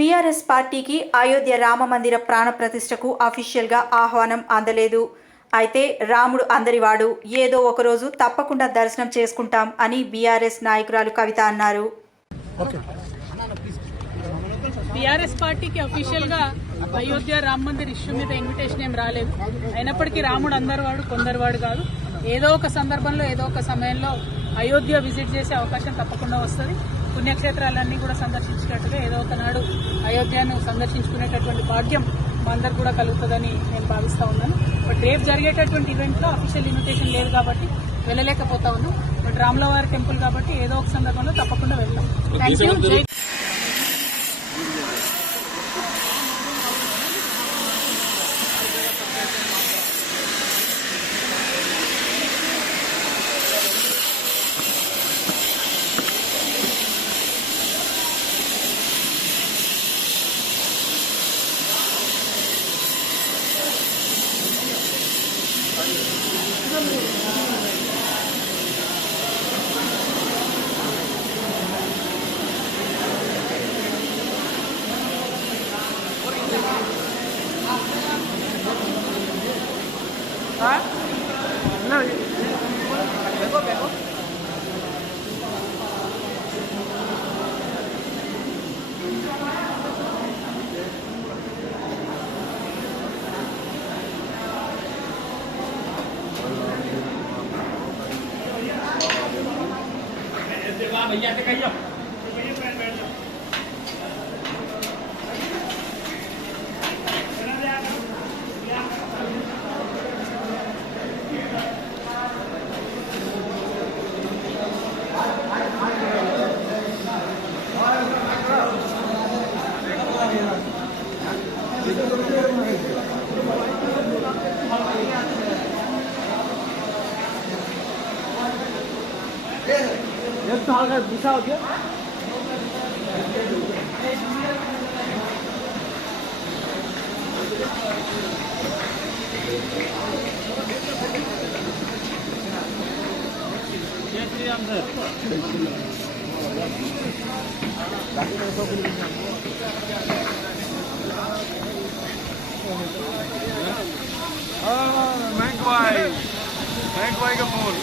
BRS పార్టీకి అయోధ్య రామమందిర ప్రాణప్రతిష్ఠకు అఫీషియల్గా ఆహ్వానం అందలేదు. అయితే రాముడు అందరివాడు, ఏదో ఒకరోజు తప్పకుండా దర్శనం చేసుకుంటాం అని బీఆర్ఎస్ నాయకురాలు కవిత అన్నారు. బీఆర్ఎస్ పార్టీకి అఫీషియల్గా అయోధ్య రామ మందిర్ ఇష్యూ మీద ఇన్విటేషన్ ఏం రాలేదు. అయినప్పటికీ రాముడు అందరివాడు కొందరివాడు కాదు. ఏదో ఒక సందర్భంలో ఏదో ఒక సమయంలో అయోధ్య విజిట్ చేసే అవకాశం తప్పకుండా వస్తుంది. పుణ్యక్షేత్రాలన్నీ కూడా సందర్శించినట్టుగా ఏదో ఒకనాడు అయోధ్యను సందర్శించుకునేటటువంటి భాగ్యం మా అందరు కూడా కలుగుతుందని నేను భావిస్తా ఉన్నాను. బట్ రేపు జరిగేటటువంటి ఈవెంట్లో అఫీషియల్ ఇన్విటేషన్ లేదు కాబట్టి వెళ్ళలేకపోతా ఉన్నాం. బట్ రాములవారి టెంపుల్ కాబట్టి ఏదో ఒక సందర్భంలో తప్పకుండా వెళ్తాం. Thank you. भैया से कहियो तो हल्का गुस्सा हो गया। जय श्री राम सर। बैंक भाई का फोन।